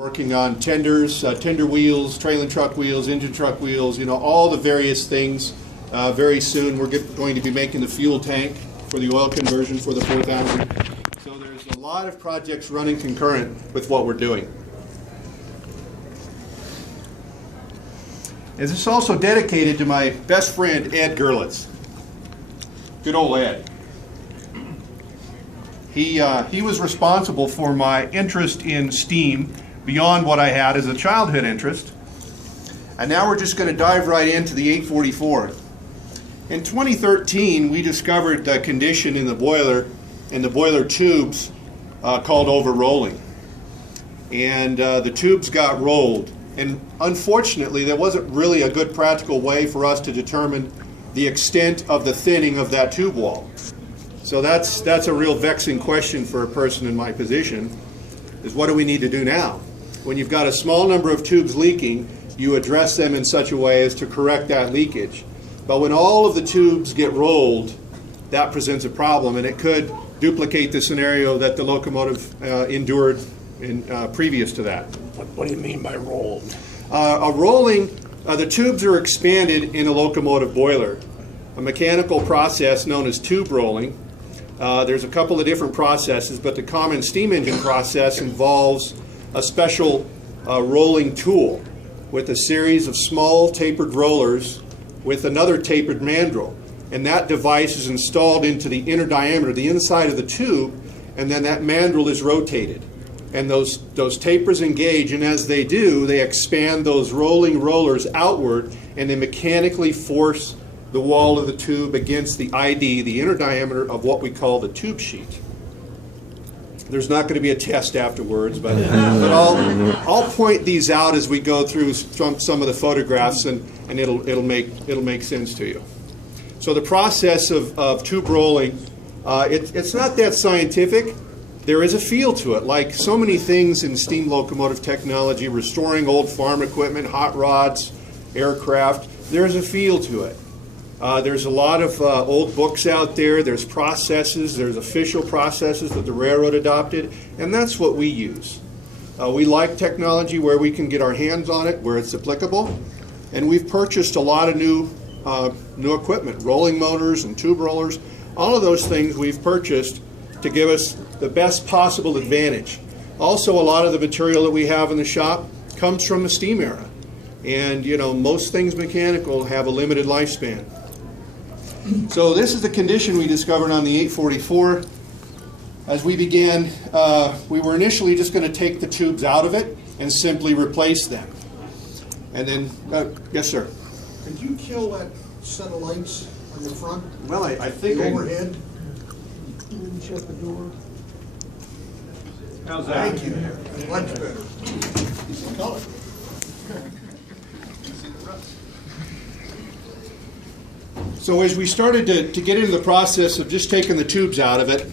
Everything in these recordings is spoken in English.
Working on tenders, tender wheels, trailing truck wheels, engine truck wheels, all the various things. Very soon we're going to be making the fuel tank for the oil conversion for the 4000. So there's a lot of projects running concurrent with what we're doing. And this is also dedicated to my best friend, Ed Gerlitz. Good old Ed. He was responsible for my interest in steam beyond what I had as a childhood interest. And now we're just going to dive right into the 844. In 2013, we discovered a condition in the boiler tubes called over-rolling. And the tubes got rolled. And unfortunately, there wasn't really a good practical way for us to determine the extent of the thinning of that tube wall. So that's a real vexing question for a person in my position, is what do we need to do now? When you've got a small number of tubes leaking, you address them in such a way as to correct that leakage. But when all of the tubes get rolled, that presents a problem, and it could duplicate the scenario that the locomotive endured previous to that. What do you mean by rolled? The tubes are expanded in a locomotive boiler. A mechanical process known as tube rolling. There's a couple of different processes, but the common steam engine process involves a special rolling tool with a series of small tapered rollers with another tapered mandrel. And that device is installed into the inner diameter, the inside of the tube, and then that mandrel is rotated. And those tapers engage, and as they do, they expand those rolling rollers outward, and they mechanically force the wall of the tube against the ID, the inner diameter of what we call the tube sheet. There's not going to be a test afterwards, but I'll point these out as we go through some of the photographs, and it'll make sense to you. So the process of tube rolling, it's not that scientific. There is a feel to it. Like so many things in steam locomotive technology, restoring old farm equipment, hot rods, aircraft, there's a feel to it. There's a lot of old books out there. There's processes. There's official processes that the railroad adopted, and that's what we use. We like technology where we can get our hands on it, where it's applicable, and we've purchased a lot of new equipment, rolling motors and tube rollers. All of those things we've purchased to give us the best possible advantage. Also, a lot of the material that we have in the shop comes from the steam era, and most things mechanical have a limited lifespan. So this is the condition we discovered on the 844. As we began, we were initially just going to take the tubes out of it and simply replace them. And then, yes, sir. Could you kill that set of lights on the front? Well, I think the overhead. Shut the door. How's that? Thank you. Much better. Color. So as we started to get into the process of just taking the tubes out of it,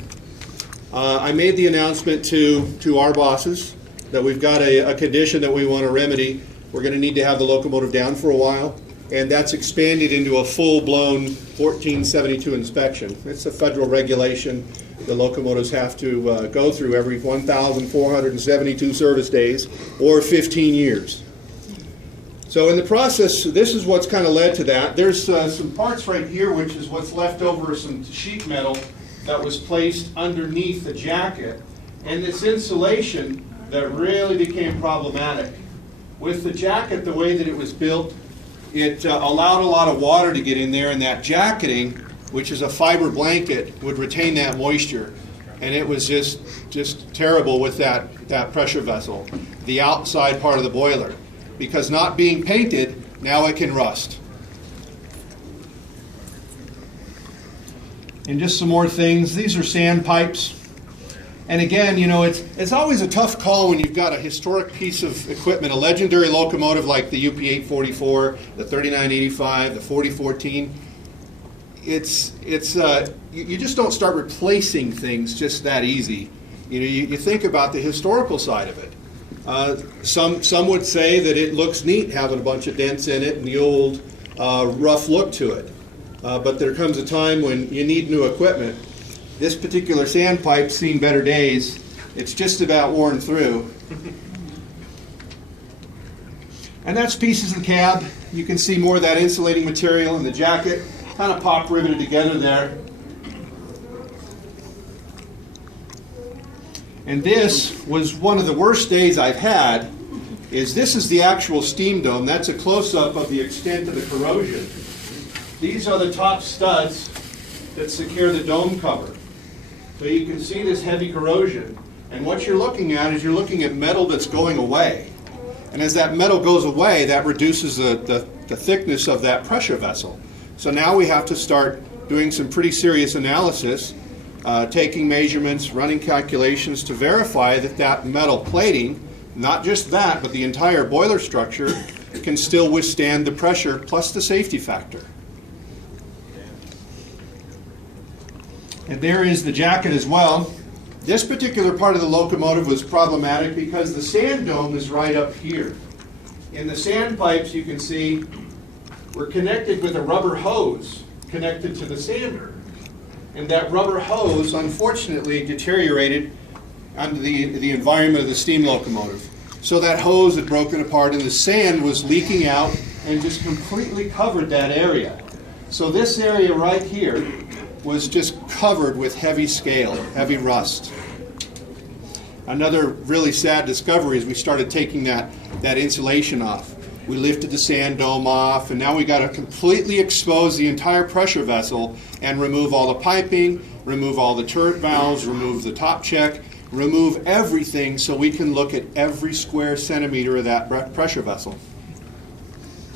I made the announcement to our bosses that we've got a condition that we want to remedy. We're going to need to have the locomotive down for a while, and that's expanded into a full-blown 1472 inspection. It's a federal regulation the locomotives have to go through every 1,472 service days or 15 years. So in the process, this is what's kind of led to that. There's some parts right here, which is what's left over, some sheet metal that was placed underneath the jacket, and this insulation that really became problematic. With the jacket, the way that it was built, it allowed a lot of water to get in there, and that jacketing, which is a fiber blanket, would retain that moisture. And it was just terrible with that pressure vessel, the outside part of the boiler. Because not being painted, now it can rust. And just some more things. These are sand pipes. And again, it's always a tough call when you've got a historic piece of equipment, a legendary locomotive like the UP 844, the 3985, the 4014. You just don't start replacing things just that easy. You think about the historical side of it. Some would say that it looks neat having a bunch of dents in it and the old rough look to it. But there comes a time when you need new equipment. This particular sandpipe's seen better days. It's just about worn through. And that's pieces of the cab. You can see more of that insulating material in the jacket, kind of pop riveted together there. And this was one of the worst days I've had. This is the actual steam dome. That's a close-up of the extent of the corrosion. These are the top studs that secure the dome cover. So you can see this heavy corrosion. And what you're looking at is you're looking at metal that's going away. And as that metal goes away, that reduces the thickness of that pressure vessel. So now we have to start doing some pretty serious analysis, taking measurements, running calculations to verify that that metal plating, not just that, but the entire boiler structure, can still withstand the pressure plus the safety factor. And there is the jacket as well. This particular part of the locomotive was problematic because the sand dome is right up here. In the sand pipes, you can see we're connected with a rubber hose connected to the sander. And that rubber hose, unfortunately, deteriorated under the environment of the steam locomotive. So that hose had broken apart and the sand was leaking out and just completely covered that area. So this area right here was just covered with heavy scale, heavy rust. Another really sad discovery is we started taking that insulation off. We lifted the sand dome off, and now we got to completely expose the entire pressure vessel and remove all the piping, remove all the turret valves, remove the top check, remove everything so we can look at every square centimeter of that pressure vessel.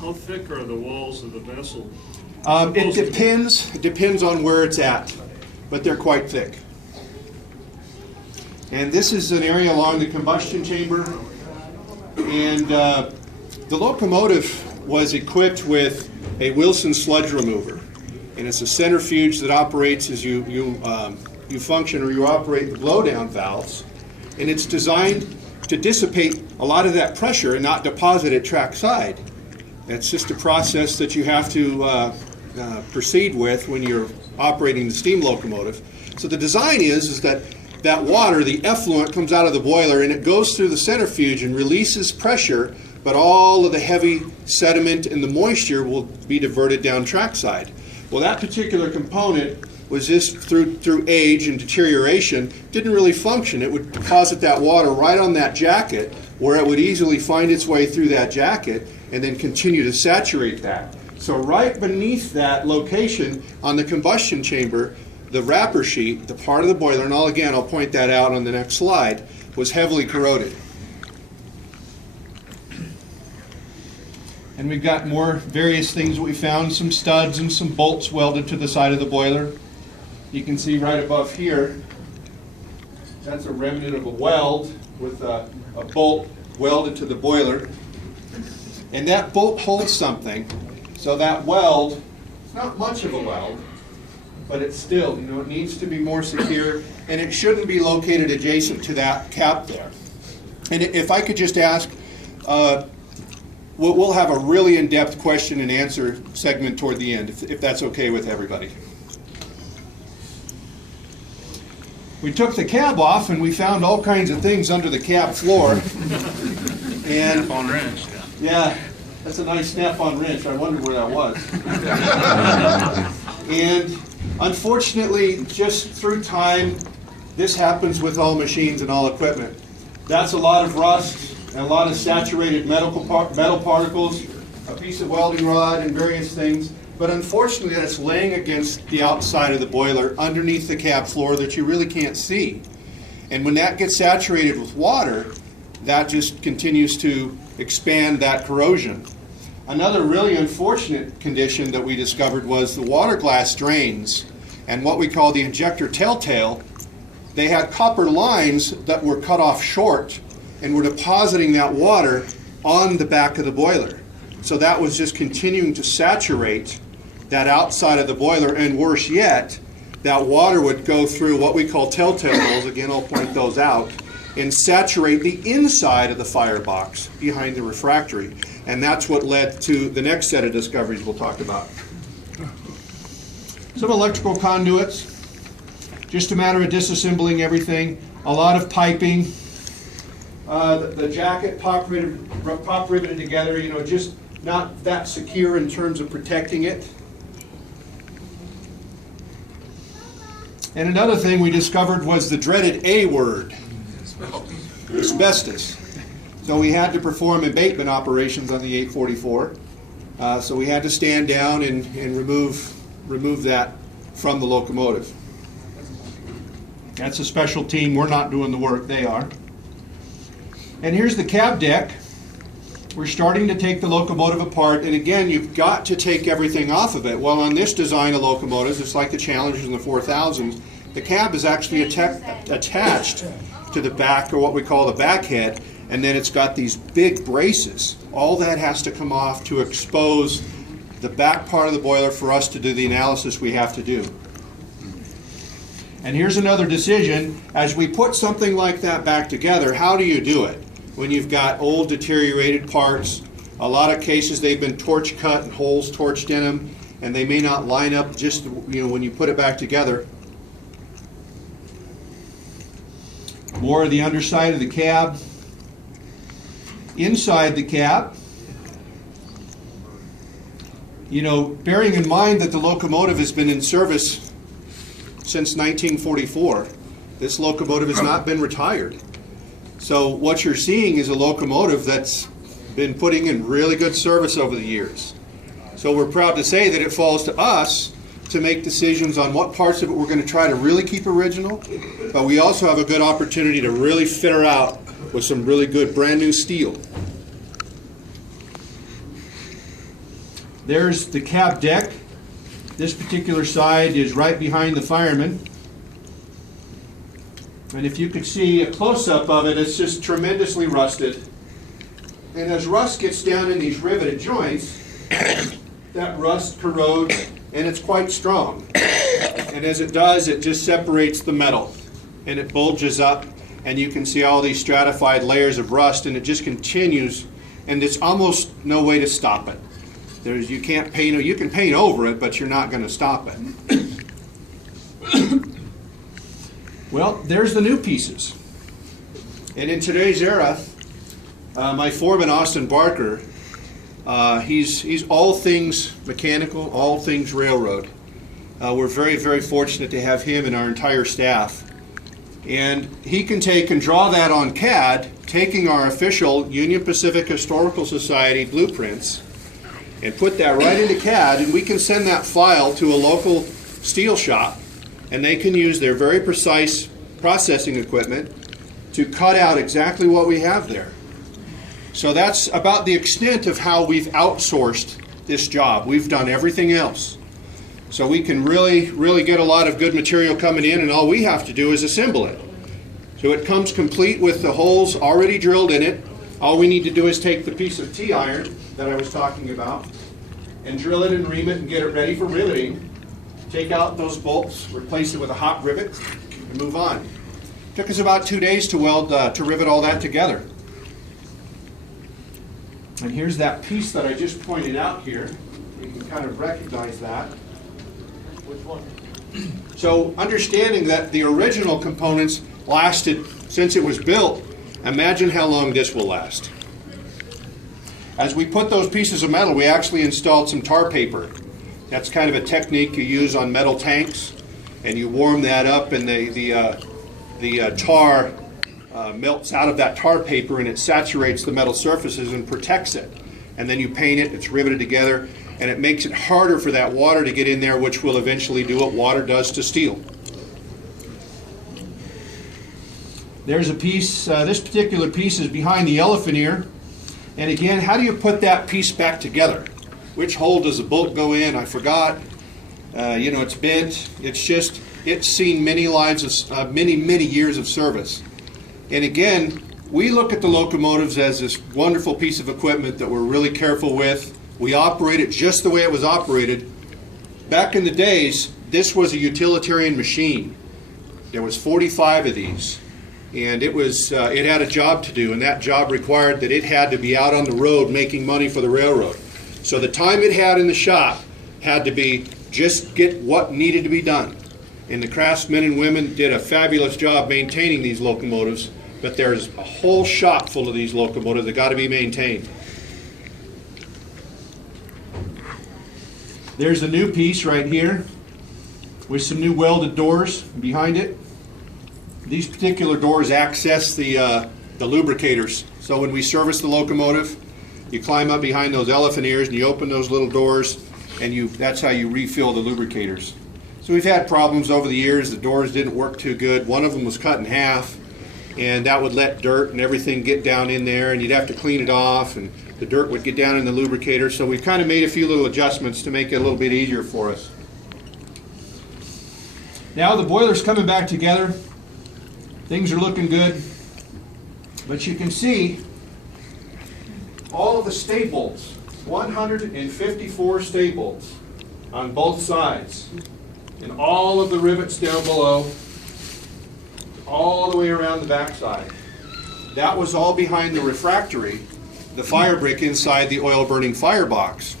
How thick are the walls of the vessel? It depends on where it's at, but they're quite thick. And this is an area along the combustion chamber, and the locomotive was equipped with a Wilson sludge remover, and it's a centrifuge that operates as you function or you operate the blowdown valves, and it's designed to dissipate a lot of that pressure and not deposit it track side. That's just a process that you have to proceed with when you're operating the steam locomotive. So the design is that water, the effluent, comes out of the boiler and it goes through the centrifuge and releases pressure, but all of the heavy sediment and the moisture will be diverted down trackside. Well, that particular component was just through age and deterioration, didn't really function. It would deposit that water right on that jacket where it would easily find its way through that jacket and then continue to saturate that. So right beneath that location on the combustion chamber, the wrapper sheet, the part of the boiler, and I'll point that out on the next slide, was heavily corroded. And we've got more various things that we found, some studs and some bolts welded to the side of the boiler. You can see right above here, that's a remnant of a weld with a bolt welded to the boiler. And that bolt holds something. So that weld, it's not much of a weld, but it's still, it needs to be more secure, and it shouldn't be located adjacent to that cap there. And if I could just ask, we'll have a really in-depth question and answer segment toward the end, if that's okay with everybody. We took the cab off and we found all kinds of things under the cab floor. And On wrench. yeah, that's a nice snap-on wrench. I wondered where that was. And unfortunately, just through time, this happens with all machines and all equipment. That's a lot of rust and a lot of saturated metal particles, a piece of welding rod and various things. But unfortunately, that's laying against the outside of the boiler underneath the cab floor that you really can't see. And when that gets saturated with water, that just continues to expand that corrosion. Another really unfortunate condition that we discovered was the water glass drains and what we call the injector telltale. They had copper lines that were cut off short and were depositing that water on the back of the boiler. So that was just continuing to saturate that outside of the boiler, and worse yet, that water would go through what we call telltale holes, again I'll point those out, and saturate the inside of the firebox behind the refractory. And that's what led to the next set of discoveries we'll talk about. Some electrical conduits, just a matter of disassembling everything, a lot of piping, The jacket pop riveted together, you know, just not that secure in terms of protecting it. And another thing we discovered was the dreaded A word, asbestos. So we had to perform abatement operations on the 844. So we had to stand down and remove that from the locomotive. That's a special team. We're not doing the work, they are. And here's the cab deck. We're starting to take the locomotive apart, and again, you've got to take everything off of it. Well, on this design of locomotives, it's like the Challengers and the 4000s, the cab is actually attached to the back, or what we call the back head, and then it's got these big braces. All that has to come off to expose the back part of the boiler for us to do the analysis we have to do. And here's another decision. As we put something like that back together, how do you do it? When you've got old deteriorated parts, a lot of cases they've been torch cut and holes torched in them, and they may not line up just, you know, when you put it back together. More of the underside of the cab. Inside the cab, you know, bearing in mind that the locomotive has been in service since 1944, this locomotive has not been retired. So what you're seeing is a locomotive that's been putting in really good service over the years. So we're proud to say that it falls to us to make decisions on what parts of it we're going to try to really keep original, but we also have a good opportunity to really fit her out with some really good brand new steel. There's the cab deck. This particular side is right behind the fireman. And if you could see a close-up of it, it's just tremendously rusted. And as rust gets down in these riveted joints, that rust corrodes, and it's quite strong. And as it does, it just separates the metal, and it bulges up, and you can see all these stratified layers of rust, and it just continues, and there's almost no way to stop it. You can't paint, you can paint over it, but you're not going to stop it. Well, there's the new pieces. And in today's era, my foreman, Austin Barker, he's all things mechanical, all things railroad. We're very, very fortunate to have him and our entire staff. And he can take and draw that on CAD, taking our official Union Pacific Historical Society blueprints, and put that right into CAD, and we can send that file to a local steel shop, and they can use their very precise processing equipment to cut out exactly what we have there. So that's about the extent of how we've outsourced this job. We've done everything else. So we can really, really get a lot of good material coming in, and all we have to do is assemble it. So it comes complete with the holes already drilled in it. All we need to do is take the piece of T-iron that I was talking about and drill it and ream it and get it ready for riveting. Take out those bolts, replace it with a hot rivet, and move on. Took us about 2 days to rivet all that together. And here's that piece that I just pointed out here. You can kind of recognize that. Which one? So understanding that the original components lasted since it was built, imagine how long this will last. As we put those pieces of metal, we actually installed some tar paper. That's kind of a technique you use on metal tanks, and you warm that up, and the tar melts out of that tar paper, and it saturates the metal surfaces and protects it. And then you paint it, it's riveted together, and it makes it harder for that water to get in there, which will eventually do what water does to steel. There's a piece, this particular piece is behind the elephant ear. And again, how do you put that piece back together? Which hole does the bolt go in? I forgot. It's bent. It's seen many lives of many years of service. And again, we look at the locomotives as this wonderful piece of equipment that we're really careful with. We operate it just the way it was operated. Back in the days, this was a utilitarian machine. There was 45 of these. And it had a job to do, and that job required that it had to be out on the road making money for the railroad. So the time it had in the shop had to be just get what needed to be done. And the craftsmen and women did a fabulous job maintaining these locomotives but there's a whole shop full of these locomotives that got to be maintained. There's a new piece right here with some new welded doors behind it. These particular doors access the lubricators. So when we service the locomotive, you climb up behind those elephant ears and you open those little doors, and that's how you refill the lubricators. So we've had problems over the years. The doors didn't work too good. One of them was cut in half, and that would let dirt and everything get down in there, and you'd have to clean it off, and the dirt would get down in the lubricator. So we've kind of made a few little adjustments to make it a little bit easier for us. Now the boiler's coming back together. Things are looking good. But you can see all of the staples, 154 staples on both sides, and all of the rivets down below, all the way around the backside. That was all behind the refractory, the fire brick inside the oil burning firebox.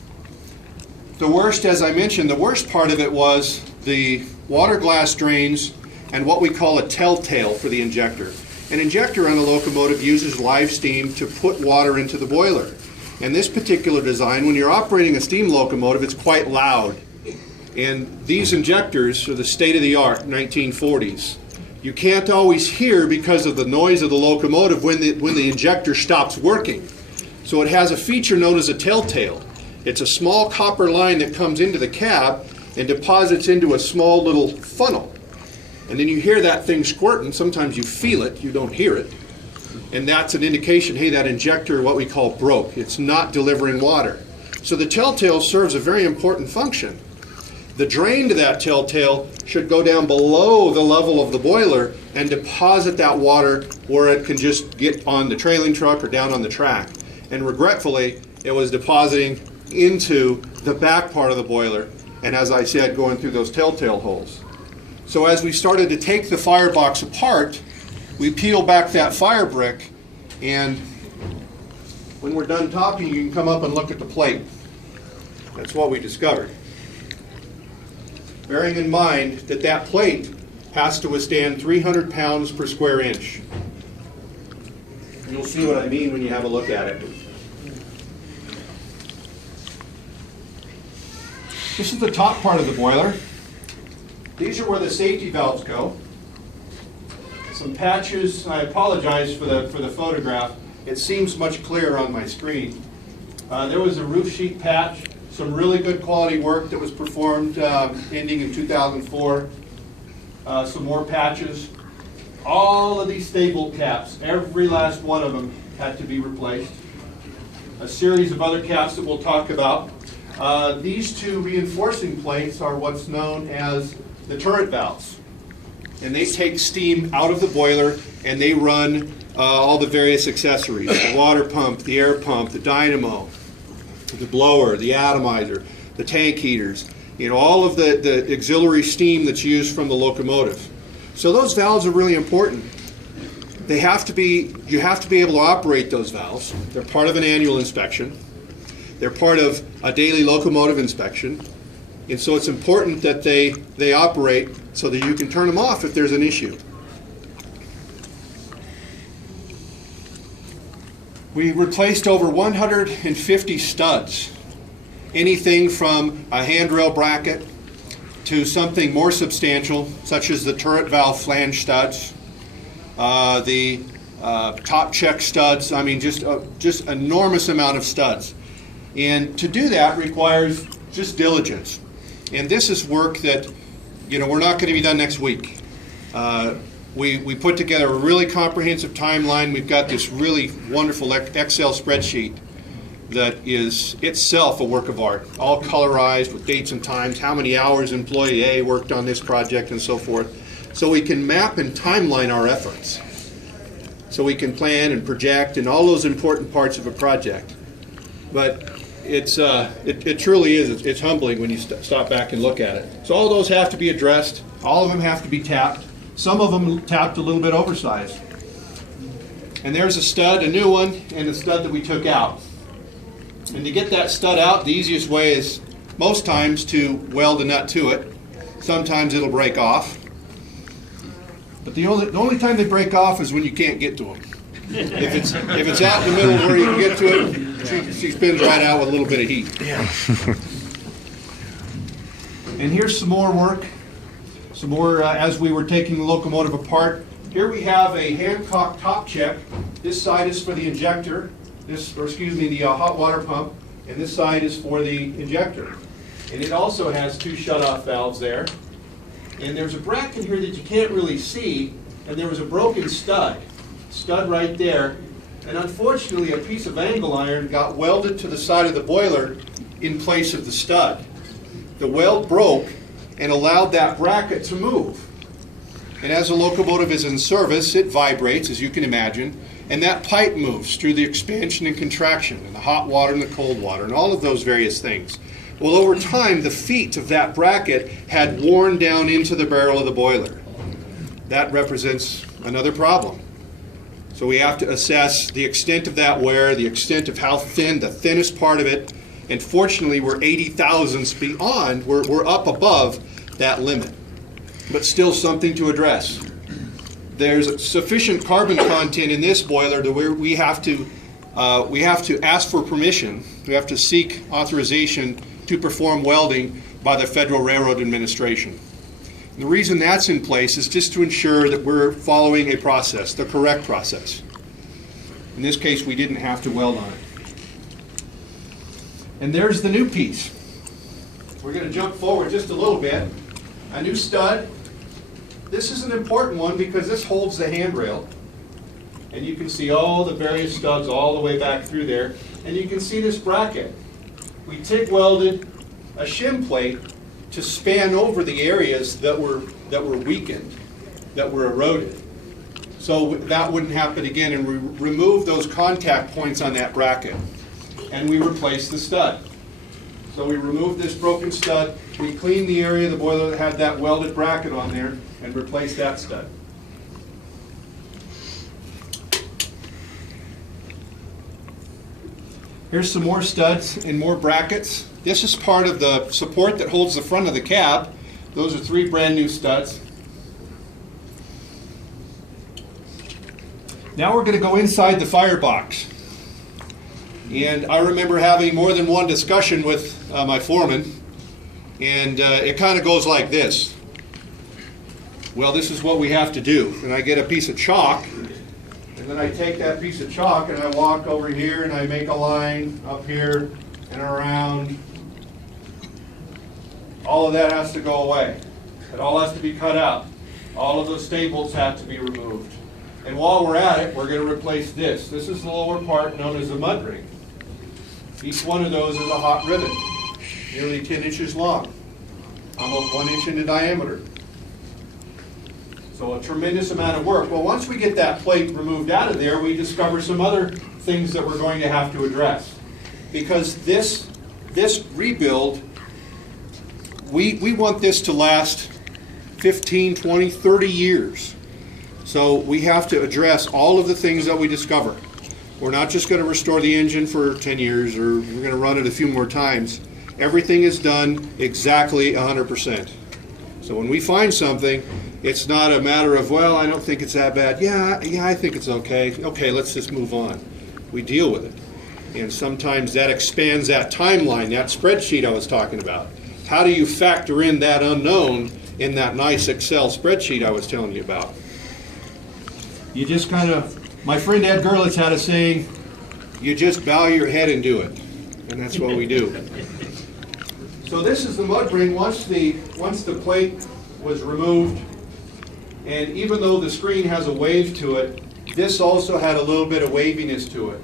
The worst, as I mentioned, the worst part of it was the water glass drains and what we call a telltale for the injector. An injector on a locomotive uses live steam to put water into the boiler. And this particular design, when you're operating a steam locomotive, it's quite loud. And these injectors are the state-of-the-art 1940s. You can't always hear because of the noise of the locomotive when the injector stops working. So it has a feature known as a telltale. It's a small copper line that comes into the cab and deposits into a small little funnel. And then you hear that thing squirting. Sometimes you feel it, you don't hear it. And that's an indication, hey, that injector, what we call, broke. It's not delivering water. So the telltale serves a very important function. The drain to that telltale should go down below the level of the boiler and deposit that water where it can just get on the trailing truck or down on the track. And regretfully, it was depositing into the back part of the boiler, and as I said, going through those telltale holes. So as we started to take the firebox apart, we peel back that fire brick, and when we're done talking, you can come up and look at the plate. That's what we discovered. Bearing in mind that that plate has to withstand 300 pounds per square inch. You'll see what I mean when you have a look at it. This is the top part of the boiler. These are where the safety valves go. Some patches. I apologize for the photograph. It seems much clearer on my screen. There was a roof sheet patch. Some really good quality work that was performed ending in 2004. Some more patches. All of these stable caps, every last one of them had to be replaced. A series of other caps that we'll talk about. These two reinforcing plates are what's known as the turret valves. And they take steam out of the boiler and they run all the various accessories. The water pump, the air pump, the dynamo, the blower, the atomizer, the tank heaters, all of the auxiliary steam that's used from the locomotive. So those valves are really important. You have to be able to operate those valves. They're part of an annual inspection. They're part of a daily locomotive inspection. And so it's important that they operate so that you can turn them off if there's an issue. We replaced over 150 studs. Anything from a handrail bracket to something more substantial, such as the turret valve flange studs, the top check studs. I mean, just enormous amount of studs. And to do that requires just diligence. And this is work that, we're not going to be done next week. We put together a really comprehensive timeline. We've got this really wonderful Excel spreadsheet that is itself a work of art, all colorized with dates and times, how many hours employee A worked on this project and so forth. So we can map and timeline our efforts. So we can plan and project and all those important parts of a project. But it truly is, it's humbling when you stop back and look at it. So all those have to be addressed. All of them have to be tapped. Some of them tapped a little bit oversized. And there's a stud, a new one, and a stud that we took out. And to get that stud out, the easiest way is most times to weld a nut to it. Sometimes it'll break off. But the only time they break off is when you can't get to them. If it's out in the middle where you can get to it, she spins right out with a little bit of heat. And here's some more work, some more as we were taking the locomotive apart. Here we have a Hancock top check. This side is for the injector, the hot water pump, and this side is for the injector. And it also has two shut-off valves there. And there's a bracket here that you can't really see, and there was a broken stud right there. And unfortunately, a piece of angle iron got welded to the side of the boiler in place of the stud. The weld broke and allowed that bracket to move. And as a locomotive is in service, it vibrates, as you can imagine, and that pipe moves through the expansion and contraction, and the hot water and the cold water, and all of those various things. Well, over time, the feet of that bracket had worn down into the barrel of the boiler. That represents another problem. So we have to assess the extent of that wear, the extent of how thin, the thinnest part of it, and fortunately we're 80 thousandths beyond, we're up above that limit. But still something to address. There's sufficient carbon content in this boiler to where we have to ask for permission, we have to seek authorization to perform welding by the Federal Railroad Administration. The reason that's in place is just to ensure that we're following a process, the correct process. In this case, we didn't have to weld on it. And there's the new piece. We're going to jump forward just a little bit. A new stud. This is an important one because this holds the handrail. And you can see all the various studs all the way back through there. And you can see this bracket. We TIG welded a shim plate to span over the areas that were weakened, that were eroded. So that wouldn't happen again, and we removed those contact points on that bracket. And we replaced the stud. So we removed this broken stud, we cleaned the area of the boiler that had that welded bracket on there, and replaced that stud. Here's some more studs and more brackets. This is part of the support that holds the front of the cab. Those are 3 brand new studs. Now we're going to go inside the firebox. And I remember having more than one discussion with my foreman, and it kind of goes like this. Well, this is what we have to do. And I get a piece of chalk, and then I take that piece of chalk and I walk over here and I make a line up here and around. All of that has to go away. It all has to be cut out. All of those staples have to be removed. And while we're at it, we're going to replace this. This is the lower part known as the mud ring. Each one of those is a hot rivet, nearly 10 inches long, almost 1 inch in diameter. So a tremendous amount of work. Well, once we get that plate removed out of there, we discover some other things that we're going to have to address. Because this rebuild, we want this to last 15, 20, 30 years. So we have to address all of the things that we discover. We're not just going to restore the engine for 10 years or we're going to run it a few more times. Everything is done exactly 100%. So when we find something, it's not a matter of, well, I don't think it's that bad. Yeah, I think it's okay. Okay, let's just move on. We deal with it. And sometimes that expands that timeline, that spreadsheet I was talking about. How do you factor in that unknown in that nice Excel spreadsheet I was telling you about? You just kind of, my friend Ed Dickens had a saying, you just bow your head and do it. And that's what we do. So this is the mud ring once the plate was removed. And even though the screen has a wave to it, this also had a little bit of waviness to it.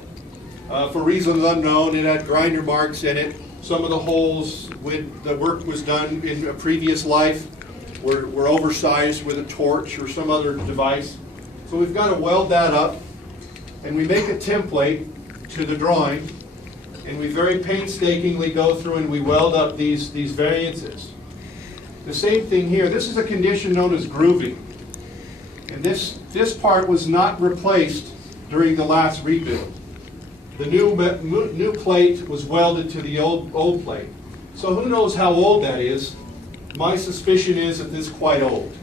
For reasons unknown, it had grinder marks in it. Some of the holes with the work was done in a previous life were oversized with a torch or some other device. So we've got to weld that up, and we make a template to the drawing, and we very painstakingly go through and we weld up these variances. The same thing here. This is a condition known as grooving. And this part was not replaced during the last rebuild. The new plate was welded to the old plate. So who knows how old that is? My suspicion is that this is quite old.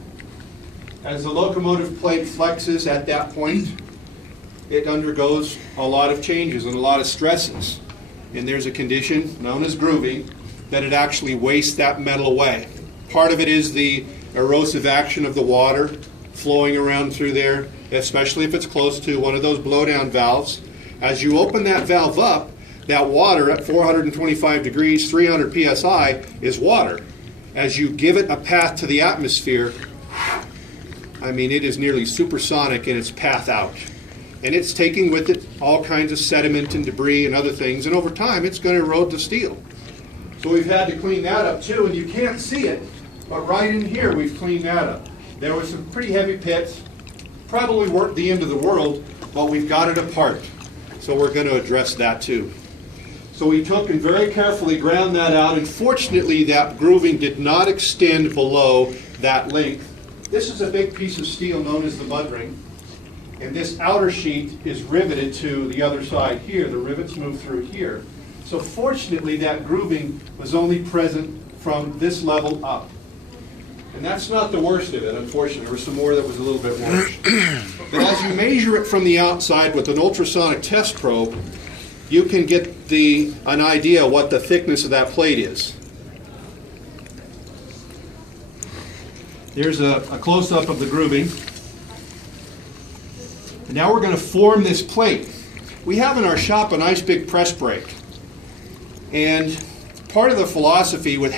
As the locomotive plate flexes at that point, it undergoes a lot of changes and a lot of stresses. And there's a condition known as grooving that it actually wastes that metal away. Part of it is the erosive action of the water flowing around through there, especially if it's close to one of those blowdown valves. As you open that valve up, that water at 425 degrees, 300 psi is water. As you give it a path to the atmosphere, I mean, it is nearly supersonic in its path out. And it's taking with it all kinds of sediment and debris and other things, and over time it's going to erode the steel. So we've had to clean that up too, and you can't see it, but right in here we've cleaned that up. There were some pretty heavy pits, probably weren't the end of the world, but we've got it apart. So we're going to address that too. So we took and very carefully ground that out, and fortunately that grooving did not extend below that length. This is a big piece of steel known as the mud ring, and this outer sheet is riveted to the other side here. The rivets move through here. So fortunately that grooving was only present from this level up. And that's not the worst of it, unfortunately. There was some more that was a little bit worse. But as you measure it from the outside with an ultrasonic test probe, you can get an idea what the thickness of that plate is. Here's a close-up of the grooving. And now we're going to form this plate. We have in our shop a nice big press brake. And part of the philosophy with